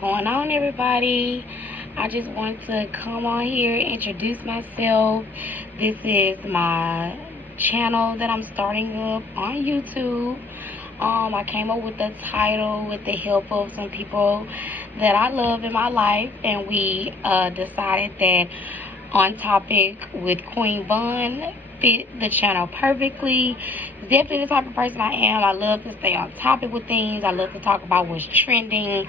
going on, everybody? I just want to come on here and introduce myself. This is my channel that I'm starting up on YouTube. I came up with the title with the help of some people that I love in my life, and we decided that On Topic with Queen Bun fit the channel perfectly. Definitely the type of person I am. I love to stay on topic with things. I love to talk about what's trending,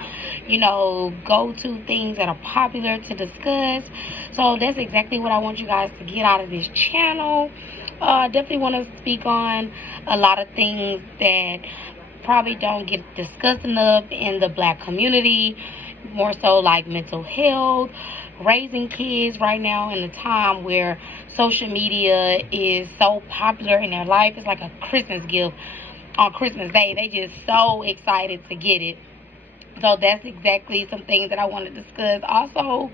go-to things that are popular to discuss. So that's exactly what I want you guys to get out of this channel. Definitely want to speak on a lot of things that probably don't get discussed enough in the Black community, more so like mental health, raising kids right now in a time where social media is so popular in their life. It's like a Christmas gift on Christmas Day. They just so excited to get it. So that's exactly some things that I want to discuss. Also,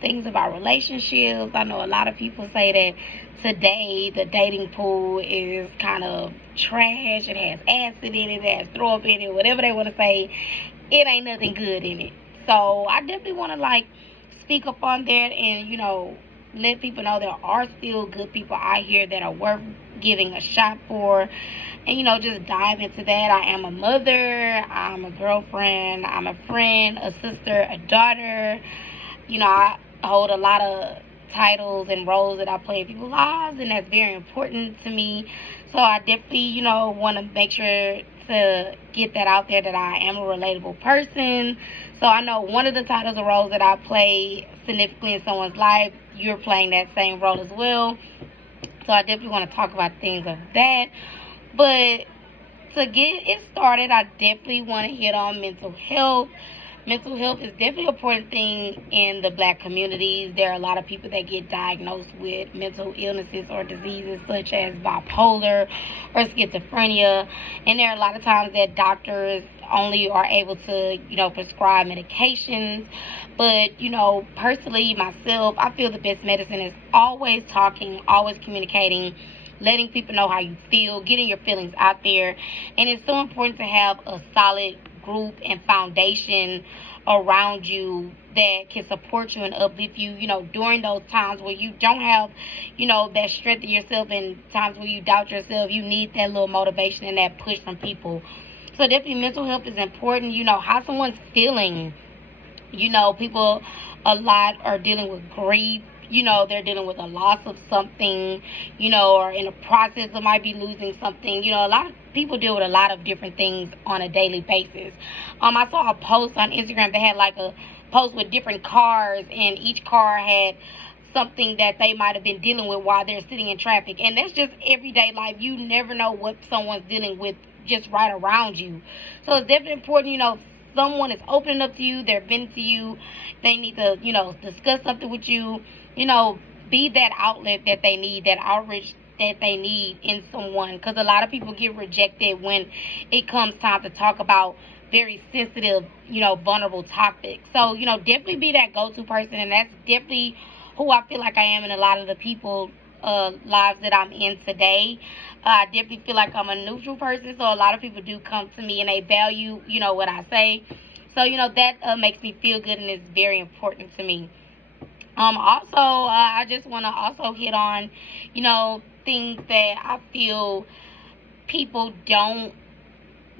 things about relationships. I know a lot of people say that today the dating pool is kind of trash. It has acid in it, it has throw up in it, whatever they want to say. It ain't nothing good in it. So I definitely want to speak up on that and let people know there are still good people out here that are worth giving a shot for. And just dive into that. I am a mother, I'm a girlfriend, I'm a friend, a sister, a daughter. I hold a lot of titles and roles that I play in people's lives, and that's very important to me. So I definitely, want to make sure to get that out there, that I am a relatable person. So I know one of the titles or roles that I play significantly in someone's life, you're playing that same role as well. So I definitely want to talk about things of that. But to get it started, I definitely want to hit on mental health. Mental health is definitely an important thing in the Black communities. There are a lot of people that get diagnosed with mental illnesses or diseases such as bipolar or schizophrenia. And there are a lot of times that doctors only are able to, prescribe medications. But, personally, myself, I feel the best medicine is always talking, always communicating, letting people know how you feel, getting your feelings out there. And it's so important to have a solid group and foundation around you that can support you and uplift you, during those times where you don't have, that strength in yourself, and times where you doubt yourself. You need that little motivation and that push from people. So definitely mental health is important. How someone's feeling. People a lot are dealing with grief. They're dealing with a loss of something, or in a process of might be losing something. A lot of people deal with a lot of different things on a daily basis. I saw a post on Instagram that had a post with different cars, and each car had something that they might have been dealing with while they're sitting in traffic. And that's just everyday life. You never know what someone's dealing with just right around you. So it's definitely important, someone is opening up to you, they're venting to you, they need to, discuss something with you, be that outlet that they need, that outreach that they need in someone. Because a lot of people get rejected when it comes time to talk about very sensitive, vulnerable topics. So, definitely be that go-to person, and that's definitely who I feel like I am in a lot of the people lives that I'm in today. I definitely feel like I'm a neutral person, so a lot of people do come to me and they value, what I say. So, that makes me feel good, and it's very important to me. Also, I just want to also hit on, things that I feel people don't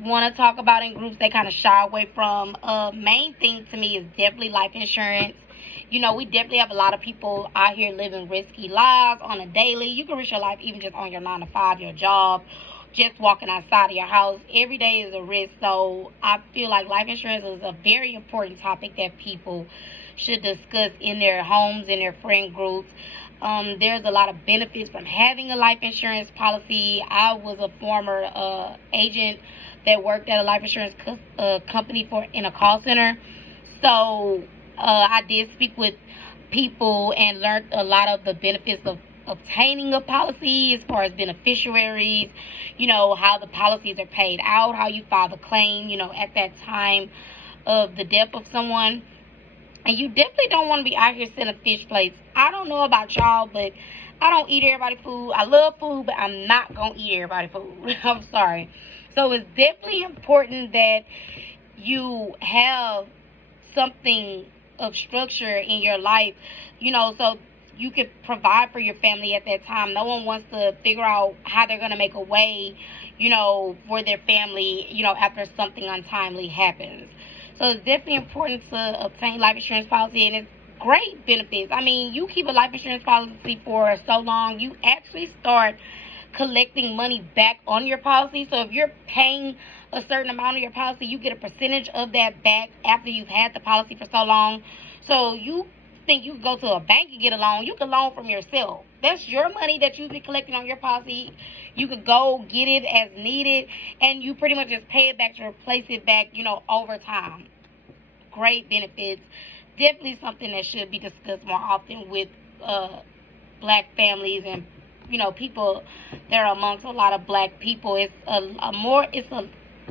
want to talk about in groups. They kind of shy away from. Main thing to me is definitely life insurance. We definitely have a lot of people out here living risky lives on a daily. You can risk your life even just on your 9 to 5, your job, just walking outside of your house. Every day is a risk. So I feel like life insurance is a very important topic that people should discuss in their homes, in their friend groups. There's a lot of benefits from having a life insurance policy. I was a former agent that worked at a life insurance company in a call center. So I did speak with people and learned a lot of the benefits of obtaining a policy, as far as beneficiaries, how the policies are paid out, how you file the claim, at that time of the death of someone. And you definitely don't want to be out here selling fish plates. I don't know about y'all, but I don't eat everybody's food. I love food, but I'm not going to eat everybody's food. I'm sorry. So it's definitely important that you have something of structure in your life, so you can provide for your family at that time. No one wants to figure out how they're going to make a way, for their family, after something untimely happens. So it's definitely important to obtain life insurance policy, and it's great benefits. I mean, you keep a life insurance policy for so long, you actually start collecting money back on your policy. So if you're paying a certain amount of your policy, you get a percentage of that back after you've had the policy for so long. So you think you can go to a bank and get a loan. You can loan from yourself. That's your money that you've been collecting on your policy. You could go get it as needed, and you pretty much just pay it back to replace it back, over time. Great benefits. Definitely something that should be discussed more often with black families and people that are amongst a lot of black people. It's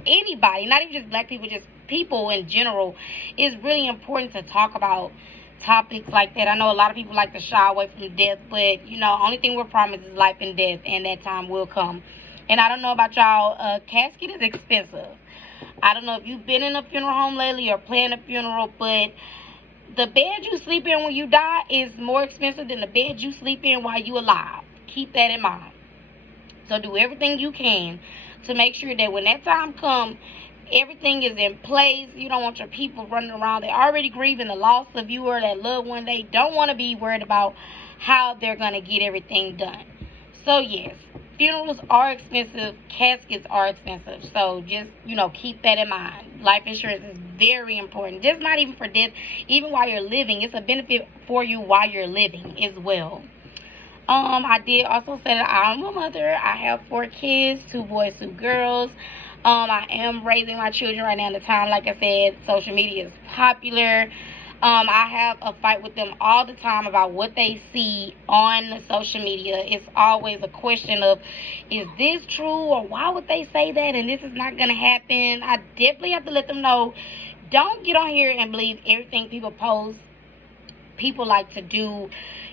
anybody, not even just black people, just people in general. It's really important to talk about topics like that. I know a lot of people like to shy away from death, but only thing we're promised is life and death, and that time will come. And I don't know about y'all, casket is expensive. I don't know if you've been in a funeral home lately or planning a funeral, but the bed you sleep in when you die is more expensive than the bed you sleep in while you're alive. Keep that in mind. So do everything you can to make sure that when that time comes, everything is in place. You don't want your people running around. They're already grieving the loss of you or that loved one. They don't want to be worried about how they're going to get everything done. So yes, funerals are expensive. Caskets are expensive. So just, keep that in mind. Life insurance is very important. Just not even for death, even while you're living. It's a benefit for you while you're living as well. I did also say that I'm a mother. I have 4 kids, 2 boys, 2 girls. I am raising my children right now in the time, like I said, social media is popular. I have a fight with them all the time about what they see on social media. It's always a question of, is this true, or why would they say that, and this is not going to happen. I definitely have to let them know, don't get on here and believe everything people post. People like to do,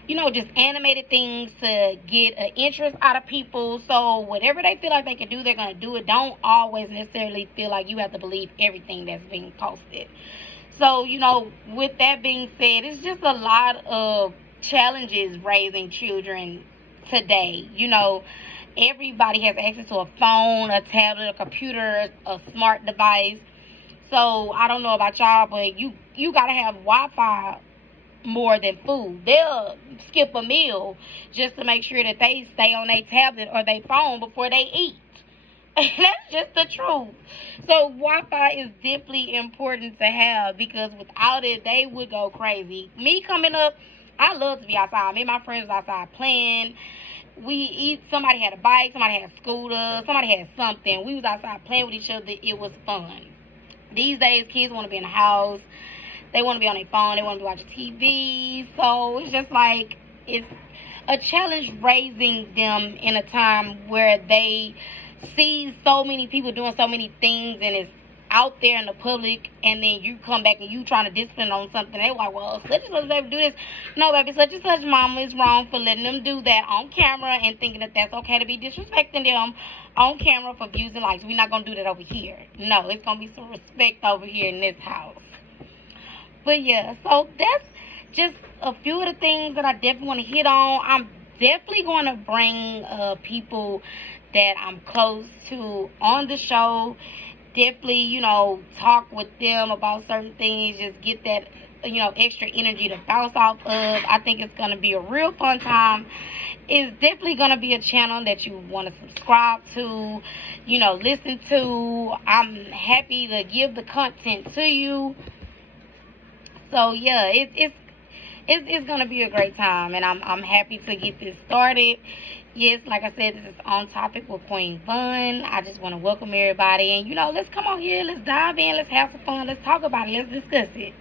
just animated things to get an interest out of people. So whatever they feel like they can do, they're going to do it. Don't always necessarily feel like you have to believe everything that's being posted. So, with that being said, it's just a lot of challenges raising children today. Everybody has access to a phone, a tablet, a computer, a smart device. So I don't know about y'all, but you got to have Wi-Fi more than food. They'll skip a meal just to make sure that they stay on their tablet or their phone before they eat. That's just the truth. So Wi-Fi is definitely important to have, because without it, they would go crazy. Me coming up, I love to be outside. Me and my friends was outside playing. Somebody had a bike, somebody had a scooter, somebody had something. We was outside playing with each other. It was fun. These days, kids want to be in the house. They want to be on their phone. They want to be watching TV. So it's just like, it's a challenge raising them in a time where they see so many people doing so many things, and it's out there in the public, and then you come back and you trying to discipline on something. They're like, well, such and such baby do this. No, baby, such and such mama is wrong for letting them do that on camera and thinking that that's okay to be disrespecting them on camera for views and likes. We're not going to do that over here. No, it's going to be some respect over here in this house. But yeah, so that's just a few of the things that I definitely want to hit on. I'm definitely going to bring people that I'm close to on the show. Definitely, talk with them about certain things. Just get that, extra energy to bounce off of. I think it's going to be a real fun time. It's definitely going to be a channel that you want to subscribe to, listen to. I'm happy to give the content to you. So yeah, it's gonna be a great time, and I'm happy to get this started. Yes, like I said, this is On Topic with Queen Bun. I just want to welcome everybody, and let's come on here, let's dive in, let's have some fun, let's talk about it, let's discuss it.